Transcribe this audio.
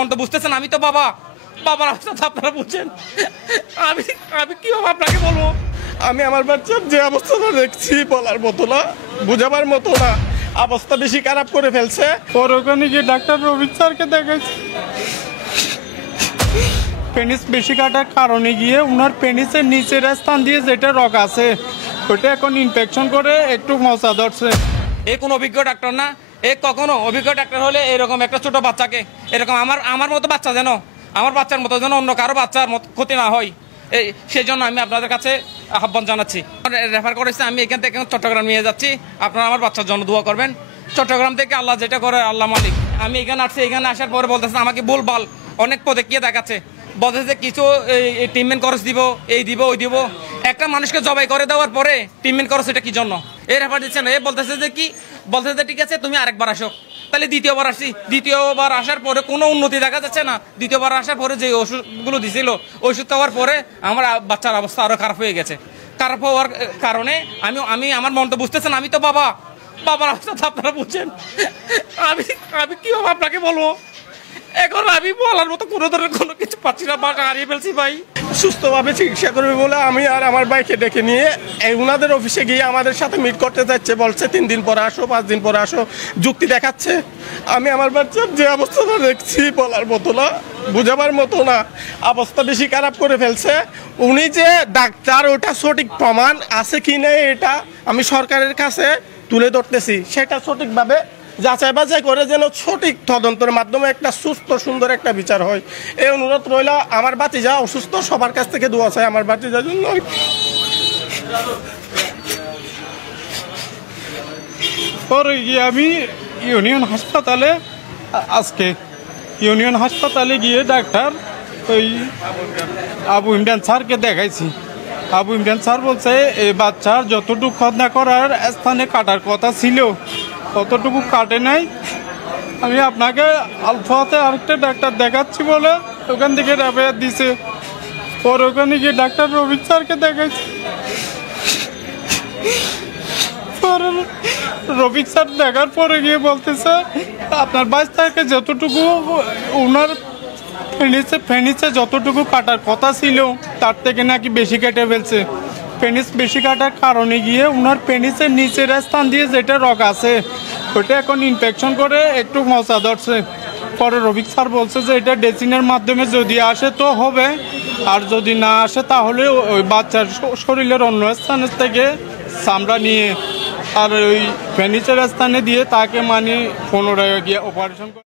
মনটা বুঝতেছেন, আমি তো বাবা, বাবার অবস্থা তো আপনারা বুঝছেন। আমি আমি কিভাবে আপনাকে বলবো? আমি আমার বাচ্চার যে অবস্থাটা দেখছি বলার মতো না, বোঝাবার মতো না, অবস্থা বেশি খারাপ করে ফেলছে। ওর ওখানে গিয়ে ডাক্তার রবিন স্যারকে দেখাচ্ছি, পেনিস বেশি কাটার কারণে গিয়ে উনার পেনিসের নিচের স্থান দিয়ে যেটা রগ আছে ওটা এখন ইনফেকশন করে একটু মশা ধরছে। এ কোনো অভিজ্ঞ ডাক্তার না, এ কখনো অভিজ্ঞ ডাক্তার হলে এরকম একটা ছোট বাচ্চাকে এরকম আমার মতো বাচ্চা যেন, আমার বাচ্চার মতো যেন অন্য কারো বাচ্চার ক্ষতি না হয়, সেই জন্য আমি আপনাদের কাছে আহ্বান জানাচ্ছি। রেফার করেছি, আমি এখান থেকে চট্টগ্রাম নিয়ে যাচ্ছি, আপনারা আমার বাচ্চার জন্য দোয়া করবেন। চট্টগ্রাম থেকে আল্লাহ যেটা করে আল্লাহ মালিক। আমি এখানে আসছি, এখানে আসার পরে বলতেছে আমাকে ভুলভাল অনেক পদে গিয়ে দেখাচ্ছে, বলতেছে কিছু ট্রিটমেন্ট খরচ দিব, এই দিব ওই দিব। একটা মানুষকে জবাই করে দেওয়ার পরে ট্রিটমেন্ট খরচ এটা কি জন্য? এই রেফার দিচ্ছে না, এ বলতেছে যে কি, বলতেছে যে ঠিক আছে তুমি আরেকবার আসো। তাহলে দ্বিতীয়বার আসছি, দ্বিতীয়বার আসার পরে কোনো উন্নতি দেখা যাচ্ছে না। দ্বিতীয়বার আসার পরে যে ওষুধগুলো দিছিল, ওষুধ খাওয়ার পরে আমার বাচ্চার অবস্থা আরো খারাপ হয়ে গেছে। খারাপ হওয়ার কারণে আমি আমার মনটা বুঝতেছেন, আমি তো বাবা, বাবার অবস্থা তো আপনারা বুঝছেন। আমি কিভাবে আপনাকে বলবো? এখন আমি বলার মতো কোনো ধরনের কোনো কিছু পাচ্ছি না, বাসা হারিয়ে ফেলছি ভাই। সুস্থভাবে চিকিৎসা করবে বলে আমি আর আমার ভাইকে ডেকে নিয়ে ওনাদের অফিসে গিয়ে আমাদের সাথে মিট করতে যাচ্ছে, বলছে 3 দিন পরে আসো, 5 দিন পরে আসো, যুক্তি দেখাচ্ছে। আমি আমার বাচ্চার যে অবস্থাটা দেখছি বলার মতো না, বোঝাবার মতো না, অবস্থা বেশি খারাপ করে ফেলছে। উনি যে ডাক্তার ওটা সঠিক প্রমাণ আছে কি নেই এটা আমি সরকারের কাছে তুলে ধরতেছি, সেটা সঠিকভাবে যাচাই বাছাই করে যেন সঠিক তদন্তের মাধ্যমে একটা সুস্থ সুন্দর একটা বিচার হয়, এই অনুরোধ রইল। আমার ভাতিজা অসুস্থ, সবার কাছ থেকে দোয়া চাই আমার ভাতিজার জন্য। পরে গিয়ে আমি ইউনিয়ন হাসপাতালে ইউনিয়ন হাসপাতালে গিয়ে ডাক্তার ওই আবু ইমরান স্যারকে দেখাইছি। আবু ইমরান স্যার বলছে এই বাচ্চার যতটুকু খদনা করার স্থানে কাটার কথা ছিল ততটুকু কাটে নাই। আমি আপনাকে আলফাতে আরেকটা ডাক্তার দেখাচ্ছি বলে ওখান থেকে রেফার দিছে। ওর ওখানে গিয়ে ডাক্তার রবিন স্যারকে দেখাচ্ছি, রবিন স্যার দেখার পরে গিয়ে বলতেছে আপনার বাচ্চাকে যতটুকু ওনার ফেনিসে যতটুকু কাটার কথা ছিল তার থেকে নাকি বেশি কেটে ফেলছে। পেনিস বেশি কাটার কারণে গিয়ে ওনার পেনিসের নিচের স্থান দিয়ে যেটা রগ আছে ওটা এখন ইনফেকশন করে একটু মশা ধরছে। পরে রবিক স্যার বলছে যে এটা ড্রেসিংয়ের মাধ্যমে যদি আসে তো হবে, আর যদি না আসে তাহলে ওই বাচ্চার শরীরের অন্য স্থানের থেকে চামড়া নিয়ে আর ওই পেনিসের স্থানে দিয়ে তাকে পুনরায় গিয়ে অপারেশন